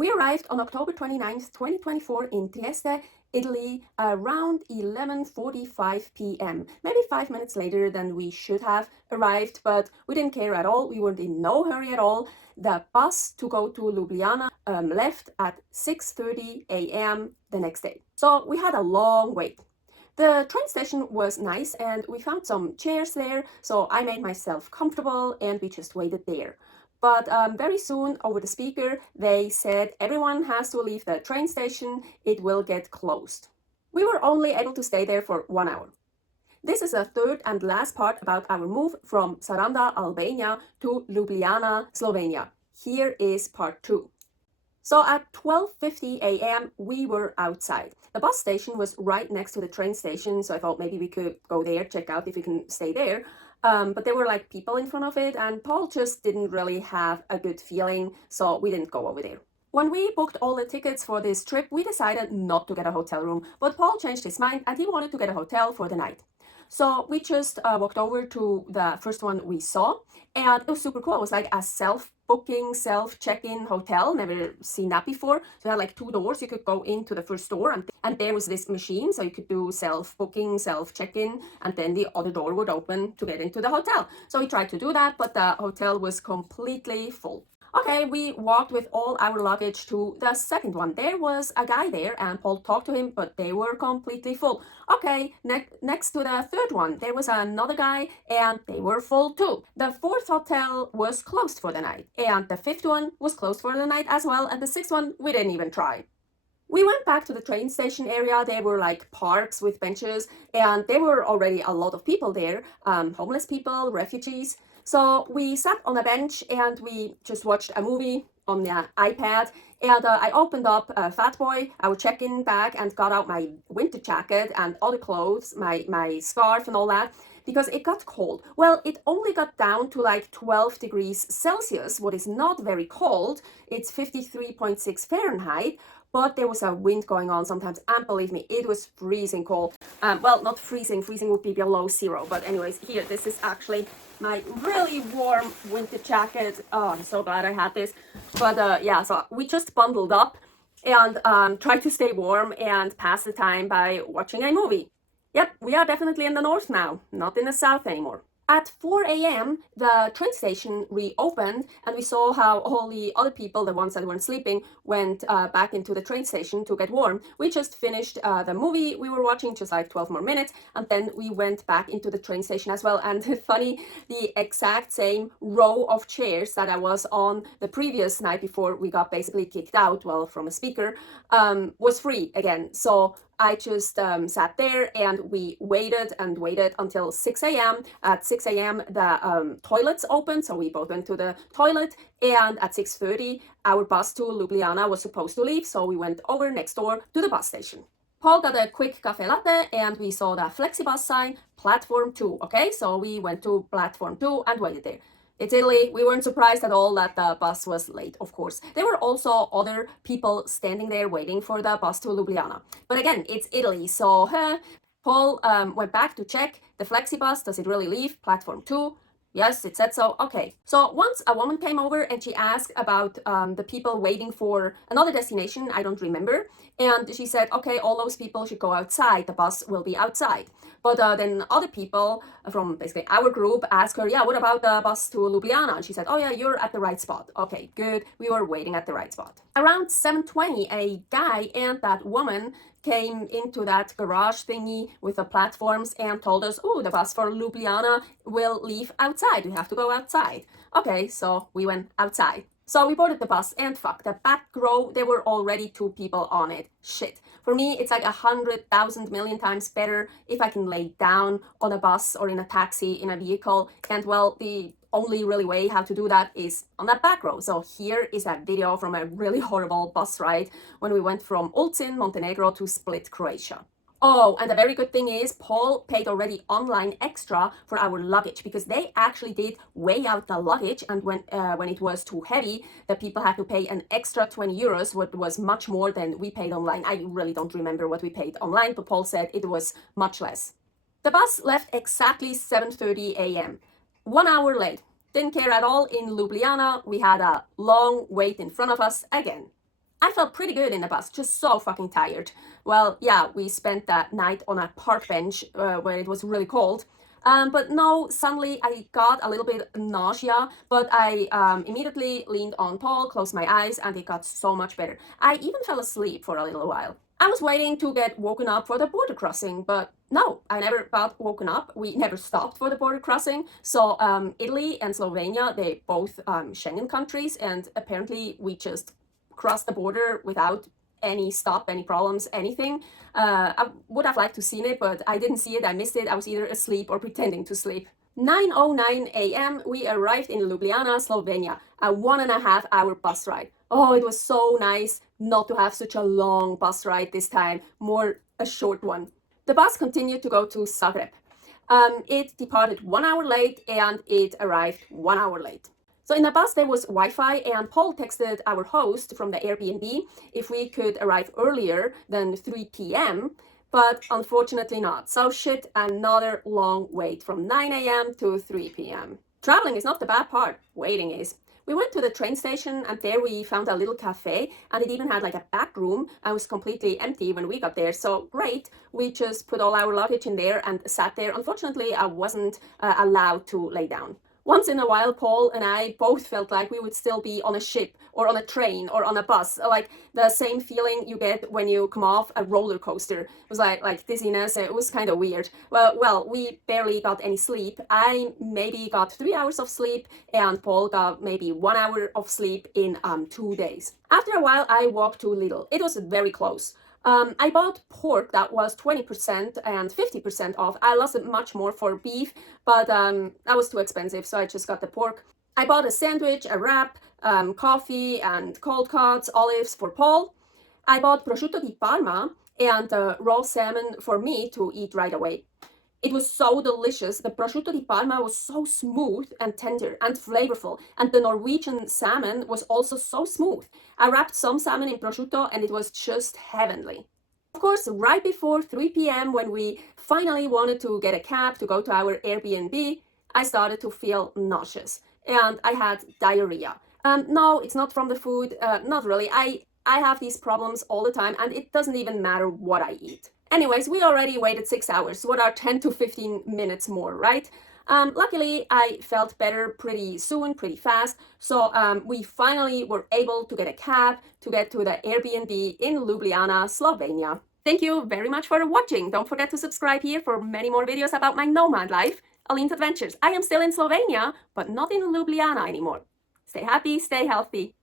We arrived on October 29th, 2024 in Trieste, Italy, around 11:45 p.m. Maybe 5 minutes later than we should have arrived, but we didn't care at all. We weren't in no hurry at all. The bus to go to Ljubljana left at 6:30 a.m. the next day. So we had a long wait. The train station was nice and we found some chairs there, so I made myself comfortable and we just waited there. But very soon over the speaker, they said everyone has to leave the train station, it will get closed. We were only able to stay there for 1 hour. This is the third and last part about our move from Sarandë, Albania to Ljubljana, Slovenia. Here is part 2. So at 12:50 a.m. we were outside. The bus station was right next to the train station, so I thought maybe we could go there, check out if we can stay there. But there were like people in front of it and Paul just didn't really have a good feeling, so we didn't go over there. When we booked all the tickets for this trip, we decided not to get a hotel room, but Paul changed his mind and he wanted to get a hotel for the night. So we just walked over to the first one we saw and it was super cool. It was like a self-booking, self-check-in hotel. Never seen that before. So it had like 2 doors. You could go into the first door and there was this machine. So you could do self-booking, self-check-in, and then the other door would open to get into the hotel. So we tried to do that, but the hotel was completely full. Okay, we walked with all our luggage to the second one. There was a guy there and Paul talked to him, but they were completely full. Okay, next to the third one, there was another guy and they were full too. The fourth hotel was closed for the night and the fifth one was closed for the night as well, and the sixth one we didn't even try. We went back to the train station area. There were like parks with benches and there were already a lot of people there, homeless people, refugees. So we sat on a bench and we just watched a movie on the iPad, and I opened up Fat Boy, our check-in bag, and got out my winter jacket and other clothes, my scarf and all that, because it got cold. Well, it only got down to like 12 degrees Celsius, what is not very cold. It's 53.6 Fahrenheit. But there was a wind going on sometimes, and believe me, it was freezing cold. Well, not freezing, freezing would be below zero, but anyways, here, this is actually my really warm winter jacket. Oh, I'm so glad I had this. But yeah, so we just bundled up and tried to stay warm and pass the time by watching a movie. Yep, we are definitely in the north now, not in the south anymore. At 4 a.m., the train station reopened and we saw how all the other people, the ones that weren't sleeping, went back into the train station to get warm. We just finished the movie we were watching, just like 12 more minutes, and then we went back into the train station as well. And funny, the exact same row of chairs that I was on the previous night before we got basically kicked out, well, from a speaker, was free again. So I just sat there and we waited and waited until 6 a.m. At 6 a.m. the toilets opened, so we both went to the toilet, and at 6:30 our bus to Ljubljana was supposed to leave, so we went over next door to the bus station. Paul got a quick cafe latte and we saw the flexibus sign, platform 2, okay? So we went to platform 2 and waited there. It's Italy. We weren't surprised at all that the bus was late, of course. There were also other people standing there waiting for the bus to Ljubljana. But again, it's Italy, so Paul went back to check the flexibus. Does it really leave platform 2? Yes, it said so. Okay. So once a woman came over and she asked about the people waiting for another destination. I don't remember. And she said, okay, all those people should go outside. The bus will be outside. But then other people from basically our group asked her, yeah, what about the bus to Ljubljana? And she said, oh yeah, you're at the right spot. Okay, good. We were waiting at the right spot. Around 7:20, a guy and that woman came into that garage thingy with the platforms and told us, oh, the bus for Ljubljana will leave outside. We have to go outside. Okay, so we went outside. So we boarded the bus and fuck, the back row, there were already 2 people on it. Shit. For me, it's like 100,000 million times better if I can lay down on a bus or in a taxi, in a vehicle. And well, the only really way how to do that is on that back row. So here is a video from a really horrible bus ride when we went from Ulcin, Montenegro to Split, Croatia. Oh, and the very good thing is Paul paid already online extra for our luggage because they actually did weigh out the luggage, and when it was too heavy, the people had to pay an extra 20 euros, what was much more than we paid online. I really don't remember what we paid online, but Paul said it was much less. The bus left exactly 7:30 a.m. 1 hour late. Didn't care at all. In Ljubljana, we had a long wait in front of us again. I felt pretty good in the bus, just so fucking tired. Well, yeah, we spent that night on a park bench where it was really cold. But no, suddenly I got a little bit nausea, but I immediately leaned on Paul, closed my eyes, and it got so much better. I even fell asleep for a little while. I was waiting to get woken up for the border crossing, but no, I never got woken up. We never stopped for the border crossing. So Italy and Slovenia, they both Schengen countries, and apparently we just crossed the border without any stop, any problems, anything. I would have liked to seen it, but I didn't see it. I missed it. I was either asleep or pretending to sleep. 9:09 a.m. we arrived in Ljubljana, Slovenia, a 1.5 hour bus ride. Oh, it was so nice not to have such a long bus ride this time, more a short one. The bus continued to go to Zagreb. It departed 1 hour late and it arrived 1 hour late. So in the bus there was Wi-Fi, and Paul texted our host from the Airbnb if we could arrive earlier than 3 p.m., but unfortunately not. So shit, another long wait from 9 a.m. to 3 p.m. Traveling is not the bad part, waiting is. We went to the train station and there we found a little cafe, and it even had like a back room and was completely empty when we got there. So great, we just put all our luggage in there and sat there. Unfortunately, I wasn't allowed to lay down. Once in a while, Paul and I both felt like we would still be on a ship or on a train or on a bus, like the same feeling you get when you come off a roller coaster. It was like dizziness. It was kind of weird. Well, we barely got any sleep. I maybe got 3 hours of sleep, and Paul got maybe 1 hour of sleep in 2 days. After a while, I walked to Lidl. It was very close. I bought pork that was 20% and 50% off. I lost much more for beef, but that was too expensive, so I just got the pork. I bought a sandwich, a wrap, coffee, and cold cuts, olives for Paul. I bought prosciutto di Parma and raw salmon for me to eat right away. It was so delicious. The prosciutto di Parma was so smooth and tender and flavorful, and the Norwegian salmon was also so smooth. I wrapped some salmon in prosciutto and it was just heavenly. Of course, right before 3 p.m., when we finally wanted to get a cab to go to our Airbnb, I started to feel nauseous and I had diarrhea. No, it's not from the food, not really. I have these problems all the time, and it doesn't even matter what I eat. Anyways, we already waited 6 hours. What are 10 to 15 minutes more, right? Luckily, I felt better pretty soon, pretty fast. So we finally were able to get a cab to get to the Airbnb in Ljubljana, Slovenia. Thank you very much for watching. Don't forget to subscribe here for many more videos about my nomad life, Aline's adventures. I am still in Slovenia, but not in Ljubljana anymore. Stay happy, stay healthy.